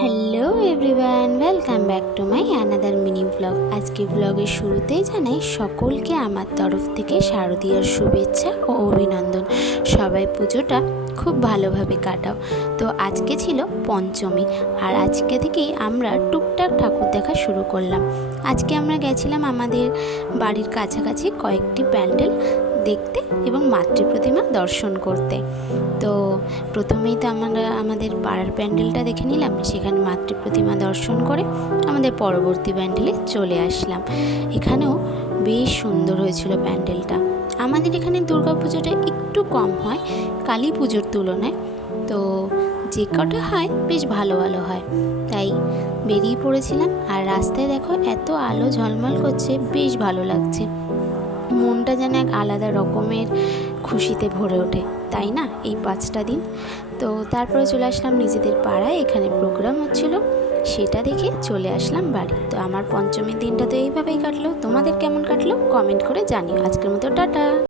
Hello everyone, welcome back to my another mini blog. আজকে ব্লগের শুরুতেই জানাই সকলকে আমার তরফ থেকে শারদীয়ার শুভেচ্ছা ও অভিনন্দন। সবাই পুজোটা খুব ভালোভাবে কাটাও। তো আজকে ছিল পঞ্চমী, আর আজকে থেকেই আমরা টুকটাক ঠাকুর দেখা শুরু করলাম। আজকে আমরা গেছিলাম আমাদের বাড়ির কাছাকাছি কয়েকটি প্যান্ডেল দেখতে এবং মাতৃ প্রতিমা দর্শন করতে। তো প্রথমেই তো আমরা আমাদের পাড়ার প্যান্ডেলটা দেখে নিলাম, সেখানে মাতৃ প্রতিমা দর্শন করে আমাদের পরবর্তী প্যান্ডেলে চলে আসলাম। এখানেও বেশ সুন্দর হয়েছিল প্যান্ডেলটা। আমাদের এখানে দুর্গা পুজোটা একটু কম হয় কালী পুজোর তুলনায়, তো যে কটা হয় বেশ ভালো ভালো হয়, তাই বেরিয়ে পড়েছিলাম। আর রাস্তায় দেখো এত আলো ঝলমল করছে, বেশ ভালো লাগছে। মনটা যেন এক আলাদা রকমের খুশিতে ভরে ওঠে, তাই না, এই 5টা দিন। তো তারপরে চলে আসলাম নিজেদের পাড়ায়, এখানে প্রোগ্রাম হচ্ছিল, সেটা দেখে চলে আসলাম বাড়ি। তো আমার পঞ্চমীর দিনটা তো এইভাবেই কাটলো। তোমাদের কেমন কাটলো কমেন্ট করে জানিও। আজকের মতো টাটা।